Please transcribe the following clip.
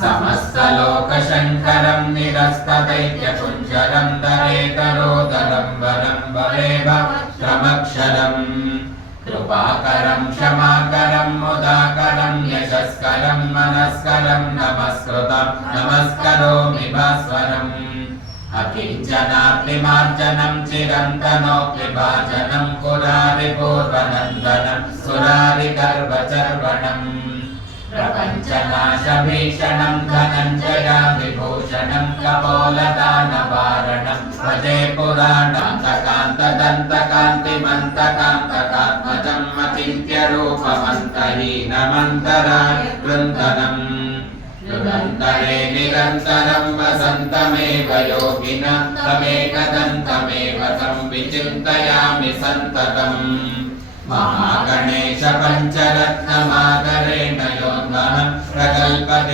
समस्तलोकशङ्करं निरस्तदैत्यकुञ्जरं दरेतरोदरं वरं वरेव त्रमक्षरम् कृपाकरं क्षमाकरं मुदाकरं यशस्करं मनस्करं नमस्कृतं नमस्करोमि भास्वरम् अकिञ्चनाप्तिमार्जनं चिरन्तनोऽप्तिभाजनं पुरारिपूर्वनन्दनं सुरारिगर्वचर्वणम् प्रपञ्चनाशभीषणं धनञ्जयाविभूषणं कपोलदानवारणं भजे पुराणान्तकान्तदन्तकान्तिमन्तकान्तकात्मजम् अचिन्त्यरूपमन्तहीनमन्तरायकृन्दनम् युगन्तरे निरन्तरं वसन्तमेव योगिनं तमेकदन्तमेव तं विचिन्तयामि सन्ततम् महागणेश पञ्चरत्नमादरेण योन्मः प्रकल्पते